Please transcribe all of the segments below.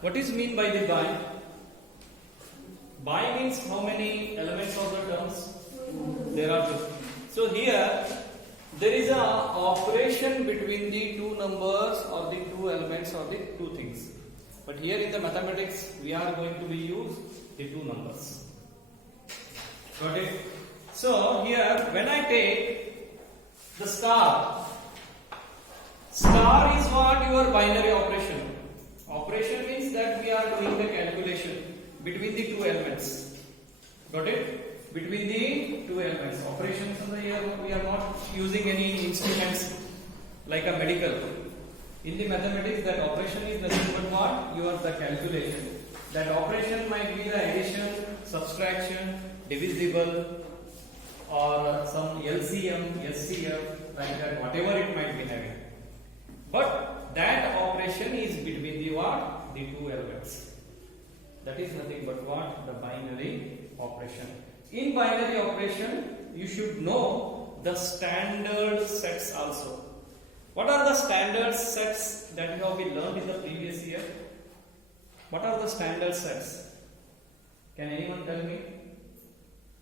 What is mean by the by? By means how many elements of the terms? There are two. So here there is a operation between the two numbers or the two elements or the two things. But here in the mathematics we are going to be use the two numbers. Got it? So here when I take the star is what? Your binary operation. Operation means that we are doing the calculation between the two elements. Got it? Between the two elements. Operations in the here we are not using any instruments like a medical. In the mathematics, that operation is nothing but what? Your the calculation. That operation might be the addition, subtraction, divisible, or some LCM, SCF, like that, whatever it might be having. But that operation is between the what? The two elements. That is nothing but what? The binary operation. In binary operation, you should know the standard sets also. What are the standard sets that you have been learned in the previous year? What are the standard sets? Can anyone tell me?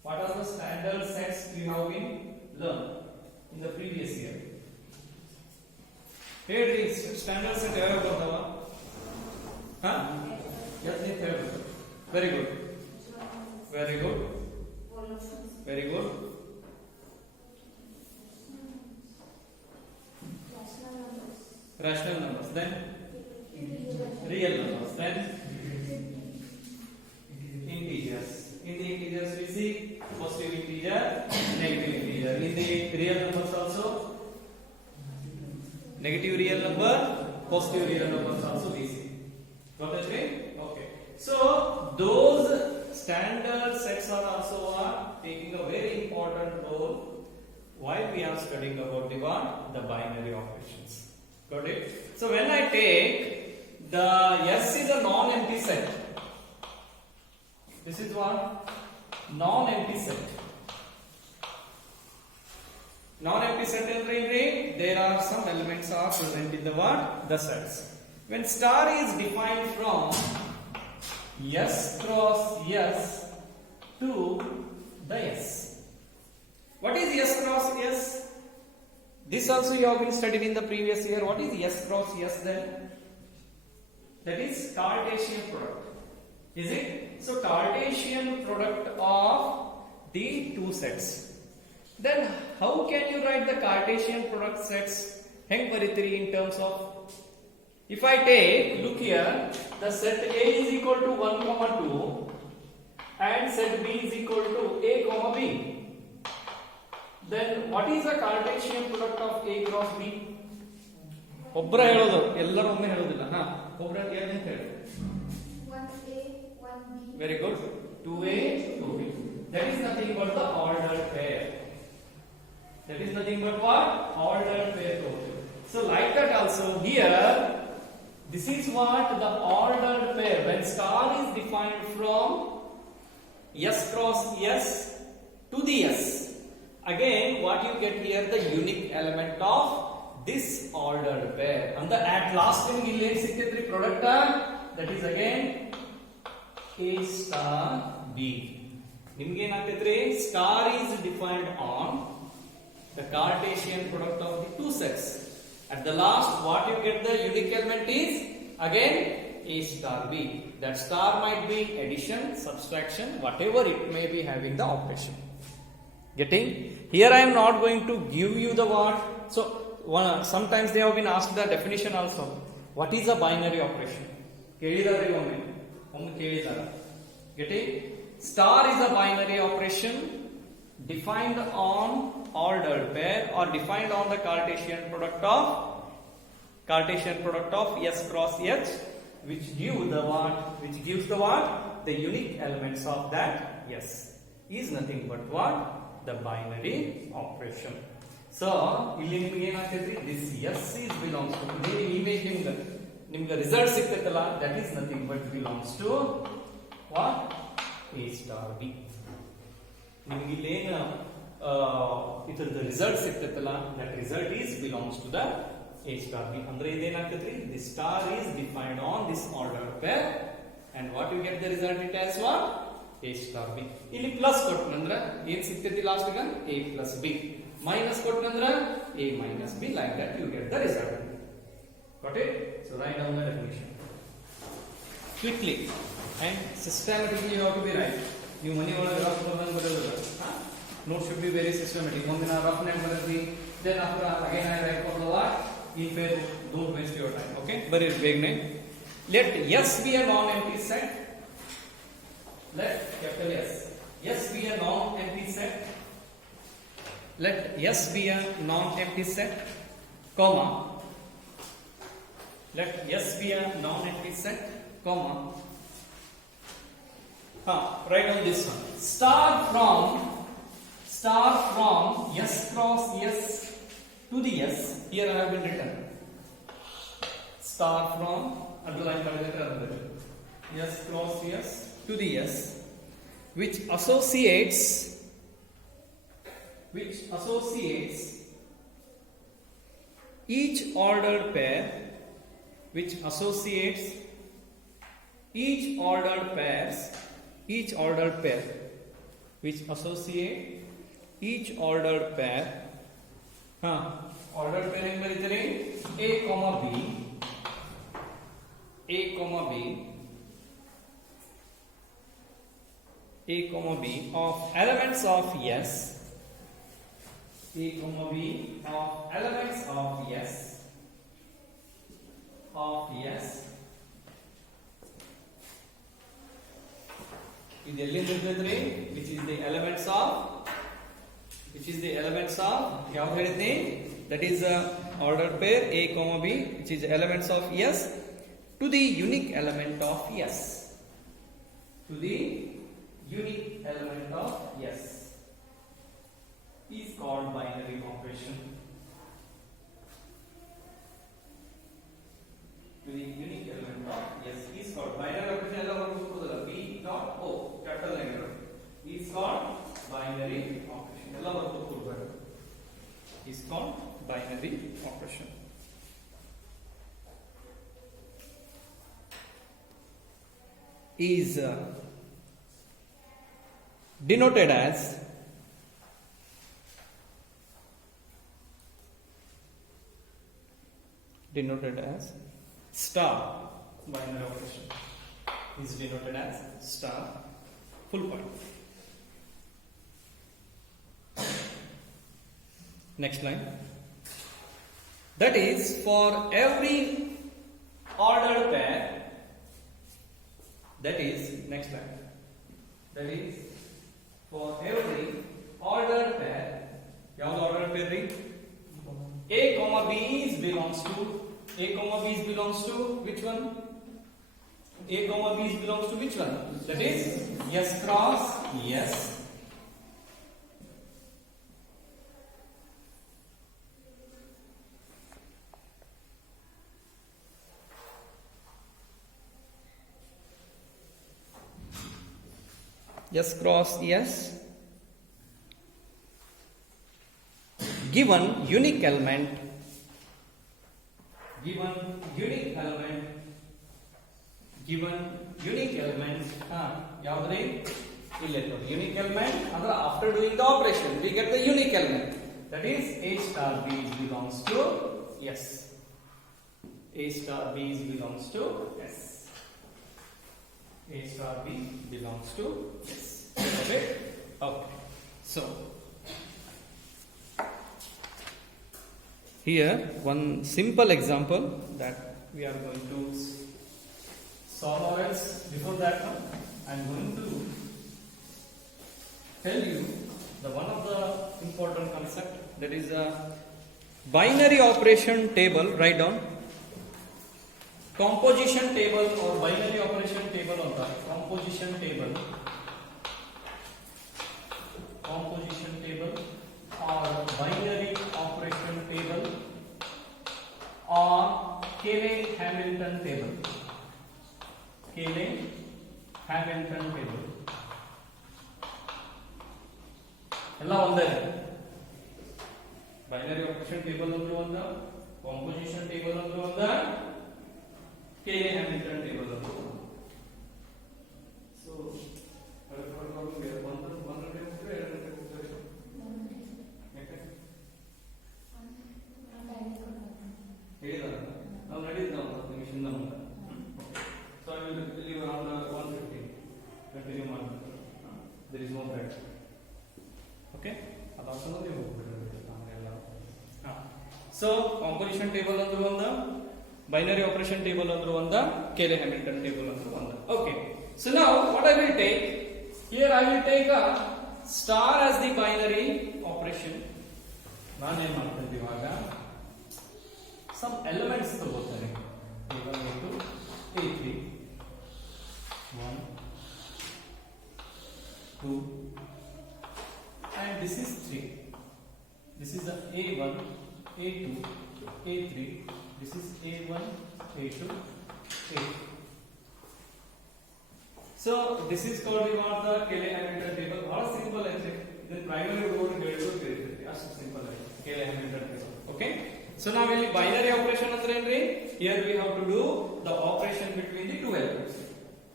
What are the standard sets you have been learned in the previous year? Here standard set ಯಾವ್ಯಾವ ಬರ್ತಾವ? Yes, very good. Very good. Very good. Rational numbers. Then real numbers. Then integers. In the integers we see positive integer, negative integer. In the real numbers also negative real number, positive real numbers also we see. Got it? Okay. So those standard sets are also taking a very important role while we are studying about the what? The binary operations. Got it? So when I take the S is a non-empty set. This is what? Non-empty set. Non-empty set is there are some elements are present in the what? The sets. When star is defined from S cross S to the S. What is S cross S? This also you have been studied in the previous year. What is S cross S then? That is Cartesian product. Is it? So Cartesian product of the two sets. Then how can you write the Cartesian product sets? Heng paritiri in terms of, if I take, look here, the set A is equal to 1, 2 and set B is equal to A, B. Then what is the Cartesian product of A cross B? ಒಬ್ಬರ ಹೇಳೋದು ಎಲ್ಲರೂ ಒಮ್ಮೆ ಹೇಳೋದಿಲ್ಲ ಒಬ್ಬರ ಏನಂತ ಹೇಳಿ 1A 1B. Very good. 2A 2B. That is nothing but the ordered pair. That is nothing but what? Ordered pair. So like that also here, this is what the ordered pair. When star is defined from S cross S to the S. Again, what you get here, the unique element of this ordered pair. And the at last ನಿಮಗೆ ಇಲ್ಲಿ ಏನು ಸಿಕ್ಕಿದ್ರಿ product, that is again A star B. ನಿಮಗೆ ಏನಾಗ್ತೈತ್ರಿ? Star is defined on the Cartesian product of the two sets. At the last, what you get the unique element is again A star B. That star might be addition, subtraction, whatever it may be having the operation. Getting? Here I am not going to give you the what. So sometimes they have been asked the definition also. What is a binary operation? ಕೇಳಿದಾರೆ ಒಮ್ಮೆ ಕೇಳಿದಾರ. Getting? Star is a binary operation defined on ordered pair or defined on the Cartesian product of S cross H, which gives the what? The unique elements of that S is nothing but what? The binary operation. So ಇಲ್ಲಿ ನಿಮಗೆ ಏನಾಗ್ತೈತ್ರಿ? This S is belongs to the image ನಿಮ್ಗೆ result ಸಿಗ್ತೈತಲ್ಲ, that is nothing but belongs to what? A star B. ನಿಮ್ಗೆ ಇಲ್ಲಿ ಏನು ಇದರದ result ಸಿಗ್ತೈತಲ್ಲ, that result is belongs to the A star B. ಅಂದ್ರೆ ಇದೇನಾಗ್ತೈತ್ರಿ? This star is defined on this ordered pair, and what you get the result it as what? A star B. ಇಲ್ಲಿ plus ಕೊಟ್ಟನಂದ್ರ ಏನ್ ಸಿಗ್ತೈತಿ last ಗ A plus B. Minus ಕೊಟ್ಟನಂದ್ರ A minus B. Like that you get the result. Got it? So write down the definition quickly and systematically. You have to be right. ನೀವು ಮನೆ ಒಳಗೆ rough ಬರ್ದಂಗೆ ಬರೆಯೋದಿಲ್ಲ. Note should be very systematic. ಒಂದಿನ rough neat ಬರೆದಿ, then after again I write for the what? In pair. Don't waste your time. Okay? ಬರೀ ಬೇಗನೆ. Let S be a non-empty set. Let capital S be a non-empty set. Let S be a non-empty set, comma. Let S be a non-empty set, comma. Write down this one. Star from S cross S to the S. Here I have been written. Star from underline S cross S to the S, which associates each ordered pair, which associates each ordered pair, which associate each ordered pair. Ordered pair ಹೆಂಗ್ ಬರೀತೀರಿ? A comma B of elements of S. A comma B of elements of S. ಇದು ಎಲ್ಲಿಂದ ಇರ್ತೈತ್ರಿ? which is the elements of ಯಾವ ಹೇಳಿದ್ನಿ? that is ordered pair A comma B, which is elements of S to the unique element of S. Is called binary operation. To the unique element of S is called binary operation. ಎಲ್ಲ ಬರ್ಕೊಳ್ಳೋದಲ್ಲ B dot O capital letter is called binary operation. ಎಲ್ಲ ಬರ್ಕೊಳ್ಳೋದು is called binary operation. Is denoted as star. Binary operation is denoted as star. Full point. Next line. That is for every ordered pair. That is next line. That is for every ordered pair. ಯಾವುದು ordered pair ರೀ? A comma B belongs to which one? A comma B belongs to which one? That is S cross S. S cross S given unique element ಯಾವ್ದ್ರಿ? ಇಲ್ಲಿ unique element ಅಂದ್ರೆ after doing the operation we get the unique element, that is A star B belongs to S. A star B belongs to S. A star B belongs to S. Okay? Okay. So here one simple example that we are going to solve, or else before that I am going to tell you the one of the important concept, that is a binary operation table. Write down composition table or binary operation table of the composition table or binary operation table or Cayley-Hamilton table. ಎಲ್ಲ ಒಂದೇ. binary operation table ಅಂದ್ರೂ ಒಂದ, composition table ಅಂದ್ರೂ ಒಂದ, Cayley-Hamilton table ಅಂದ್ರೂ ಒಂದ. So composition table ಅಂದ್ರೆ ಒಂದ, ಬೈನರಿ ಆಪರೇಷನ್ ಟೇಬಲ್ ಅಂದ್ರೆ ಒಂದ, ಕೇಲೆ ಹ್ಯಾಮಿಲ್ಟನ್ ಟೇಬಲ್ ಅಂದ್ರೆ ಒಂದ. Okay, so now what I will take here, I will take a star as the binary operation. ನಾನು ಏನ್ ಮಾಡ್ತೀನಿ ಇವಾಗ, ಸಮ್ ಎಲಿಮೆಂಟ್ಸ್ ತಗೋತೇನೆ. A1 A2 A3 1 2 and this is 3. This is the A1 A2 A3. This is A1 A2 A3. So this is called the Cayley Hamilton table. How simple is it? Then primary row ಹೇಳಿದ್ರು ಅಷ್ಟು simple ಆಗಿದೆ Cayley Hamilton table. Okay, so now ಇಲ್ಲಿ binary operation ಅಂದ್ರೆ ಏನ್ರಿ? Here we have to do the operation between the two elements.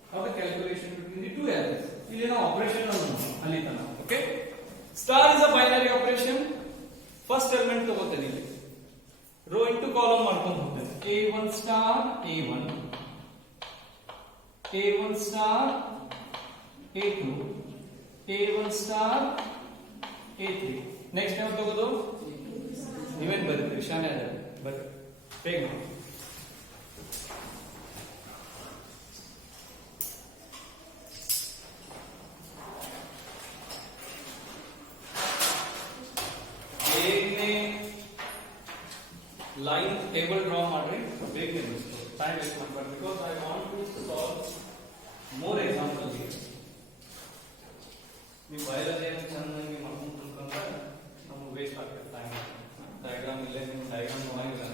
How the calculation between the two elements. ಇಲ್ಲಿ ನಾವು operation ಅಲ್ಲಿ ತನ. Okay, star is a binary operation. First element ತಗೋತೇನೆ ಇಲ್ಲಿ, row into column ಮಾಡ್ಕೊಂಡು ಹೋಗ್ತೇನೆ. A1 star A1 A1 star A2 A1 star A3. Next ಯಾವ ತಗೋದು? ನೀವೇನ್ ಬರೀತೀರಿ? ಶಾನೆ ಅದ ಬರ್ ಬೇಗ ಮಾಡಿ. ಲೈನ್ ಟೇಬಲ್ ಡ್ರಾ ಮಾಡ್ರಿ, ಬೇಗ ಟೈಮ್ ವೇಸ್ಟ್ ಮಾಡಬೇಡಿ, because I want to solve more example here. ನೀವು ಬಯೋಲಜಿ ಅಂತ ಚೆನ್ನಾಗಿ ಮಾಡ್ಕೊಂಡು ಕುಂತ್ಕೊಂಡ್ರೆ ನಮಗೆ ವೇಸ್ಟ್ ಆಗ್ತದೆ ಟೈಮ್. ಡಯಾಗ್ರಾಮ್ ಇಲ್ಲೇ ನೀವು diagram ನೋಡಂಗಿಲ್ಲ.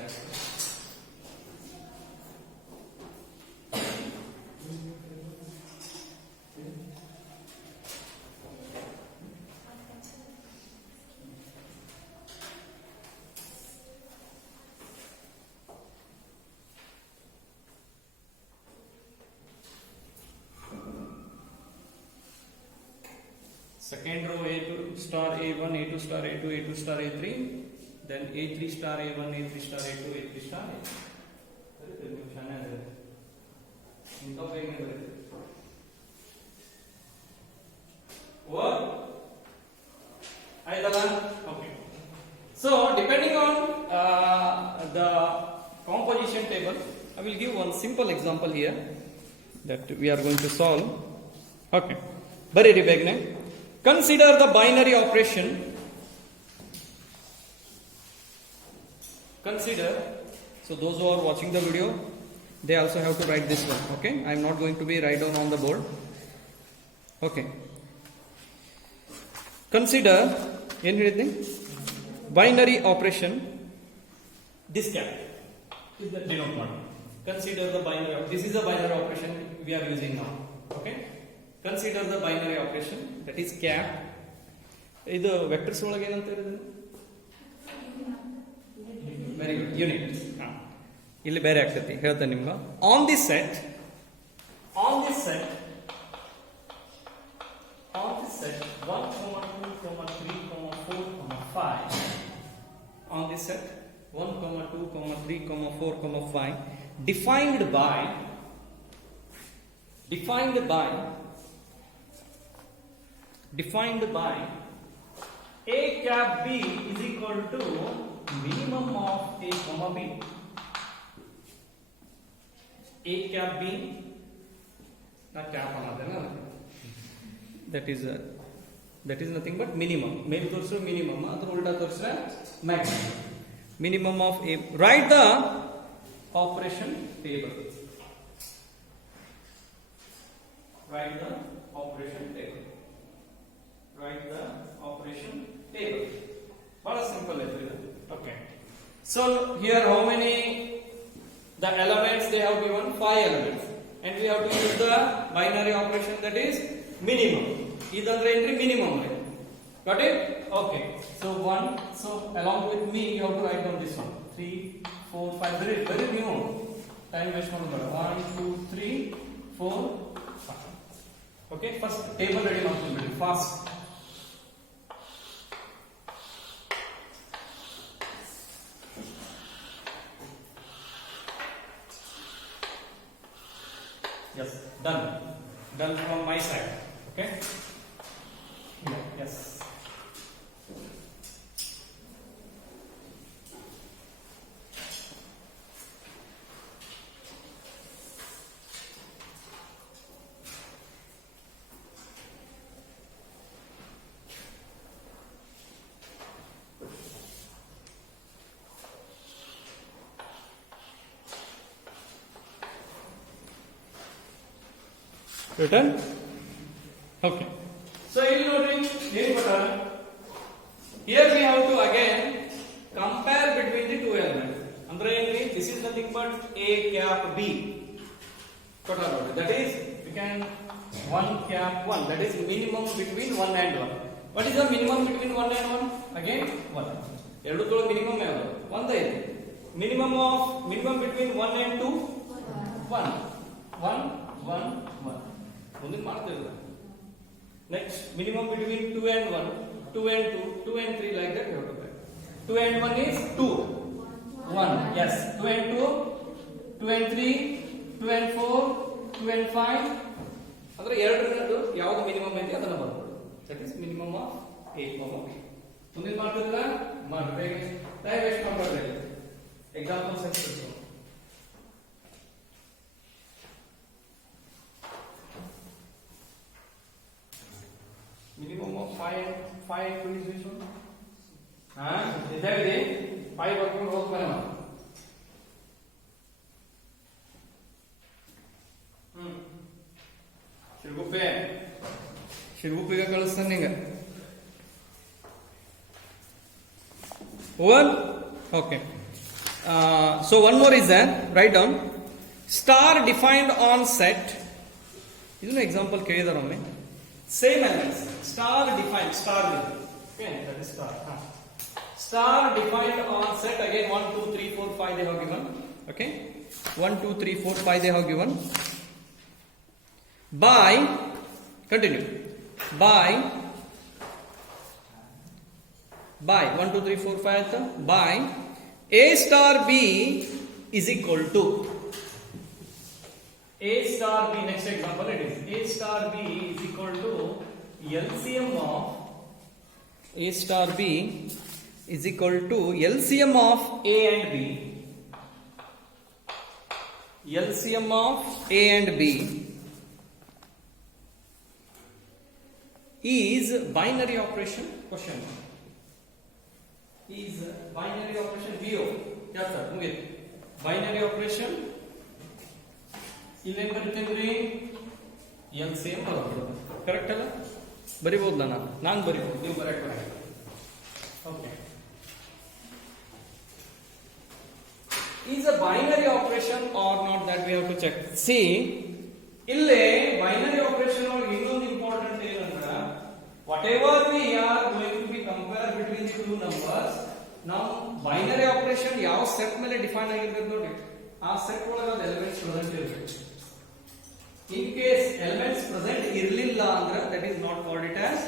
Second row A2 star A1 A2 star A2 A2 star A3, then A3 star A1 A3 star A2 A3 star A3. ಬರೀತೀರಿ ನೀವು ಚೆನ್ನಾಗಿ ಇಂಥ ಬೇಗನೆ ಬರೀತೀರಿ. ಓವರ್ ಆಯ್ತಲ್ಲ? Okay, so depending on the composition table, I will give one simple example here that we are going to solve. Okay, ಬರೀರಿ ಬೇಗನೆ. Consider the binary operation. Consider, so those who are watching the video, they also have to write this one. Okay, I am not going to be write down on the board. Okay, consider ಏನು ಹೇಳಿದ್ನಿ? Binary operation. This cap is the denote ಮಾಡಿ. Consider the binary. This is a binary operation we are using now. Okay. Consider the binary operation, that is cap. ಇದು vectors ಒಳಗೆ ಏನಂತ ಇರೋದು? Very good, unit. ಇಲ್ಲಿ ಬೇರೆ ಆಗ್ತೈತಿ, ಹೇಳ್ತೇನೆ ನಿಮ್ಗೆ. On this set 1, 2, 3, 4, 5. On this set 1, 2, 3, 4, 5 defined by A cap B is equal to minimum of A comma B. A cap B, not cap another. That is nothing but minimum. Maybe also minimum, adar ulta torsre maximum. Minimum of A. Write the operation table. Write the operation table. Write the operation table. Very simple is it? Okay. So here how many the elements they have given? 5 elements, and we have to use the binary operation, that is minimum. Idandre entry minimum, right? Got it? Okay. So along with me you have to write down this one. 3, 4, 5. Very new. Time waste ಮಾಡಬೇಡ. 1, 2, 3, 4, 5. Okay. First table ready ಮಾಡ್ಕೊಂಡ್ಬಿಡಿ fast. Yes, done from my side. Okay. Yes. written. Okay. So ಇಲ್ಲಿ ನೋಡ್ರಿ ಏನು ಕೊಟ್ಟಾರ. Here we have to again compare between the two elements. ಅಂದ್ರೆ ಏನ್ರಿ, this is nothing but A cap B. ಕೊಟ್ಟಾರ ನೋಡಿ. That is we can 1 cap 1. That is minimum between 1 and 1. What is the minimum between 1 and 1? Again 1. ಎರಡಕ್ಕೂ minimum ಯಾವುದು? ಒಂದೇ ಇದೆ. Minimum between 1 and 2? 1. 1 1 1. ಮುಂದೆ ಮಾಡ್ತಿರಲ್ಲ. Next, minimum between 2 and 1, 2 and 2, 2 and 3, like that we have to write. 2 and 1 is 2, 1, yes. 2 and 2, 2 and 3, 2 and 4, 2 and 5. ಅಂದ್ರೆ ಎರಡರದ್ದು ಯಾವುದು minimum ಇದೆ ಅದನ್ನ ಬರ್ಬೋದು. That is minimum of A, B. ಮುಂದೆ ಮಾಡ್ತಿರಲ್ಲ, ಮಾಡಬೇಕು. ಟೈಮ್ ವೇಸ್ಟ್ ಮಾಡಬೇಡಿ. ಎಕ್ಸಾಂಪಲ್ಸ್ ಹೇಳ್ತೀನಿ. Minimum of 5 is this one. ಇದಾಗಿದೆ 5 ಬರ್ಕೊಂಡು ಹೋಗ್ತಾನೆ ನಾವು. ಶಿರ್ಗುಪ್ಪಿಗೆ ಕಳಿಸ್ತಾನೆ ಈಗ. 1. Okay. So one more is there. Write down. Star defined on set. ಇದನ್ನ ಎಕ್ಸಾಂಪಲ್ ಕೇಳಿದಾರೆ ಒಮ್ಮೆ. Same elements. Star defined. Star with. Okay, that is star. Star defined on set again 1, 2, 3, 4, 5 they have given. Okay. 1, 2, 3, 4, 5 they have given. By, continue. By 1, 2, 3, 4, 5 by A star B is equal to A star B. Next example it is A star B is equal to LCM of A star B is equal to LCM of A and B. LCM of A and B is binary operation. Question is binary operation BO. Yes sir, ಮುಗಿತು. Binary operation ಇಲ್ಲೇನು ಬರೀತೇನ್ರಿ, LCM ಬರೋದು. Correct ಅಲ್ಲ? ಬರಿಬಹುದು ನಾನು ಬರಿಬಹುದು, ನೀವು ಬರಕ್ಕೆ ಬರಲ್ಲ. Okay. Is a binary operation or not, that we have to check. See, ಇಲ್ಲೇ binary operation ಒಳಗೆ ಇನ್ನೊಂದು ಇಂಪಾರ್ಟೆಂಟ್ ಏನಂದ್ರೆ, whatever we are going to be compare between the two numbers, ನಾವು binary operation ಯಾವ ಸೆಟ್ ಮೇಲೆ ಡಿಫೈನ್ ಆಗಿರ್ತದೆ ನೋಡಿ, ಆ ಸೆಟ್ ಒಳಗೆ ಅದು ಎಲಿಮೆಂಟ್ಸ್ ಪ್ರೆಸೆಂಟ್ ಇರಬೇಕು. In case elements present irlilla andre, that is not called it as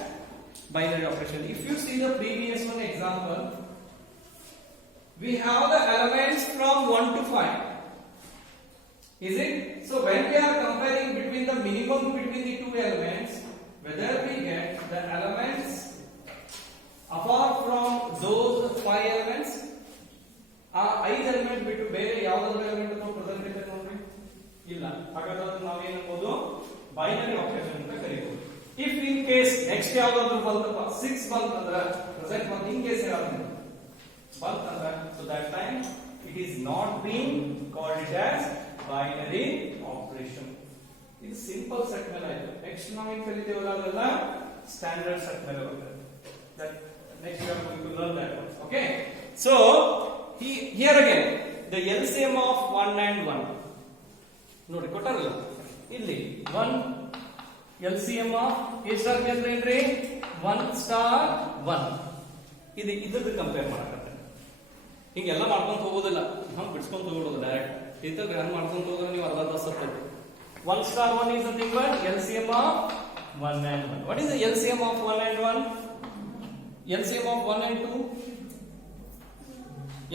binary operation. If you see the previous one example, we have the elements from 1 to 5. Is it? So when we are comparing between the minimum between the two elements, whether we get the elements apart from those 5 elements, ಆ 5 element ಬಿಟ್ಟು ಬೇರೆ ಯಾವುದಾದ್ರೂ element ನಾವು present ಇದೆ ನೋಡ್ರಿ, ಇಲ್ಲ. ಹಾಗಾದ್ರೆ ನಾವು ಏನು ಅನ್ಬೋದು, ಬೈನರಿ ಆಪರೇಷನ್ ಅಂತ ಕರೀಬಹುದು. ಇಫ್ ಇನ್ ಕೇಸ್ ನೆಕ್ಸ್ಟ್ ಯಾವ್ದಾದ್ರು ಬಂತಪ್ಪ 6 ಬಂತಂದ್ರೆ ಪ್ರೆಸೆಂಟ್ ಬಂತ, ಇನ್ ಕೇಸ್ ಯಾವ್ದು ಬಂತಂದ್ರೆ, so that time it is not been called it as binary operation. ಇದು ಸಿಂಪಲ್ ಸೆಟ್ ಮೇಲೆ ಆಯ್ತು. ನೆಕ್ಸ್ಟ್ ನಾವು ಏನು ಕಲಿತೇವಲ್ಲ ಅದೆಲ್ಲ ಸ್ಟ್ಯಾಂಡರ್ಡ್ ಸೆಟ್ ಮೇಲೆ ಬರ್ತದೆ. That next we are going to learn that one. Okay, so here again the LCM of 1 and 1 ನೋಡಿ ಕೊಟ್ಟಾರಲ್ಲ ಇಲ್ಲಿ 1 LCM of A star ಅಂದ್ರೆ ಏನ್ರಿ, 1 star 1. ಇದಕ್ಕೆ ಕಂಪೇರ್ ಮಾಡಕತ್ತೆ. ಹಿಂಗೆಲ್ಲ ಮಾಡ್ಕೊಂತ ಹೋಗೋದಿಲ್ಲ, ಹಂಗೆ ಬಿಡ್ಸ್ಕೊಂತ ಹೋಗೋದು ಡೈರೆಕ್ಟ್. ಇದಕ್ಕೆ ಹಂಗೆ ಮಾಡ್ಕೊಂತ ಹೋದ್ರೆ ನೀವು ಅರ್ಧ ತಾಸು ಹತ್ತೈತಿ. 1 star 1 is nothing but LCM of 1 and 1. What is the LCM of 1 and 1? LCM of 1 and 2?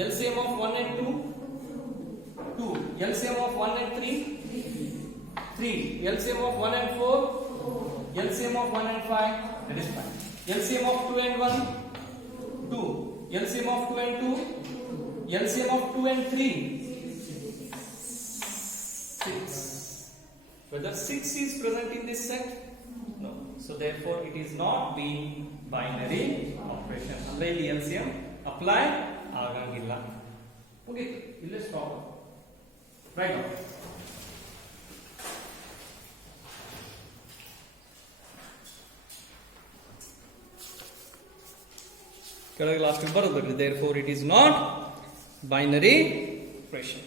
LCM of 1 and 2? 2. LCM of 1 and 3? 3. LCM of 1 and 4? LCM of 1 and 5? That is 5. LCM of 2 and 1? 2. LCM of 2 and 2? LCM of 2 and 3? 6. Whether 6 is present in this set? No. So therefore it is not being binary operation. ಅಂದ್ರೆ ಇಲ್ಲಿ LCM apply ಆಗಂಗಿಲ್ಲ. ಮುಗೀತು, ಇಲ್ಲೇ stop. Right. ಕೆಳಗೆ last ಬರೋದ್ರಿ therefore it is not binary operation.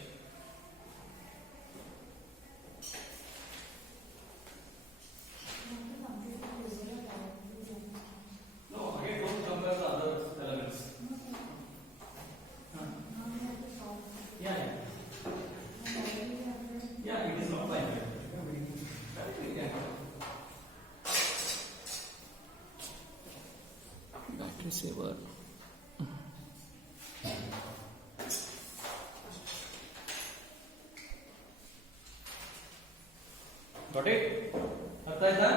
Saver. Got it? ಅರ್ಥ ಆಯ್ತಾ?